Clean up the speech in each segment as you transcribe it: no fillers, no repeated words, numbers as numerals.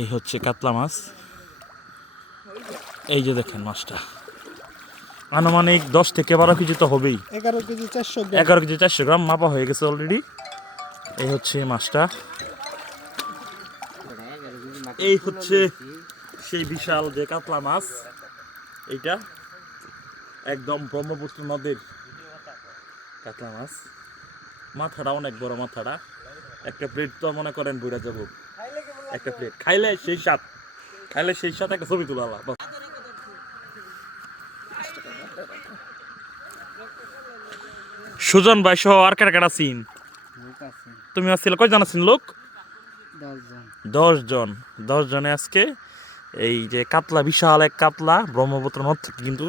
এই হচ্ছে কাতলা মাছ। এই যে দেখেন মাছটা আনুমানিক 10 থেকে 12 কেজি তো হবেই। 11 কেজি 400 গ্রাম। 11 কেজি 400 গ্রাম মাপা হয়ে গেছে অলরেডি। এই হচ্ছে মাছটা। এই হচ্ছে সেই বিশাল যে কাতলা মাছ, এইটা একদম ব্রহ্মপুত্র নদীর কাতলা মাছ। মাথাটা অনেক বড়, মাথাটা একটা প্লেট তো মনে করেন বুড়া যাবো। একটা প্লেট খাইলে সেই স্বাদ, খাইলে সেই স্বাদ একটা ছবি তোলা। সুজন ভাই সহ আর কারা কারা চিন? তুমি আসছিল কয়জন আছেন লোক? 10 জন। 10 জনে আজকে এই যে কাতলা, বিশাল এক কাতলা ব্রহ্মপুত্র নদ থেকে কিন্তু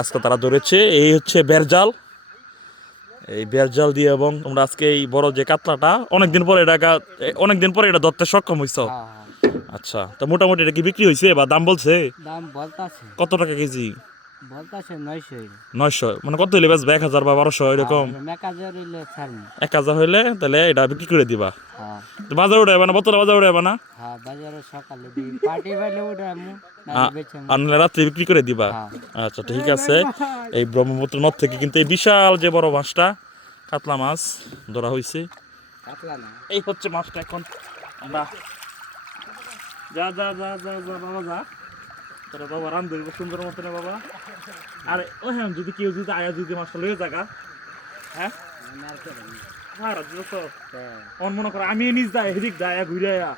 আজকে তারা ধরেছে। এই হচ্ছে বেরজাল, এই বেরজাল দিয়ে। এবং তোমরা আজকে এই বড় যে কাতলাটা অনেকদিন পরে এটা ধরতে সক্ষম হইছ। আচ্ছা, তো মোটামুটি এটা কি বিক্রি হয়েছে বা দাম বলছে? দাম বলতাছে, কত টাকা কেজি? বলতাছে 900। 900 মানে কত হইলে বেচবা? 1000 বা 1200 এরকম? 1000 হইলে ছাড়মু। 1000 হইলে তাহলে এটা বিক্রি করে দিবা। হ্যাঁ তো বাজার উঠাইবা না? বোতলে বাজার উঠাইবা না? হ্যাঁ, বাজারে সকালে দিই, পার্টি পাইলে উঠামু, না বেচমু। আর নাহলে রাত্রে বিক্রি করে দিবা। হ্যাঁ। আচ্ছা ঠিক আছে। এই ব্রহ্মপুত্র নদ থেকে কিন্তু এই বিশাল যে বড় মাছটা, কাতলা মাছ ধরা হয়েছে। কাতলা না, এই হচ্ছে মাছটা। এখন আমরা যা যা যা যা যা বাবা যা, তোরা বাবা রান ধরব সুন্দর মতো না বাবা। আরে ও হ্যাঁ, যদি কেউ যদি আয়া যদি মাছটা লয়ে জায়গা, হ্যাঁ আমি আর কে জানি। হ্যাঁ রাজ্য তো হ্যাঁ। মনে করো আমি নিজ দায় হেদিক দায় ঘুরে আয়া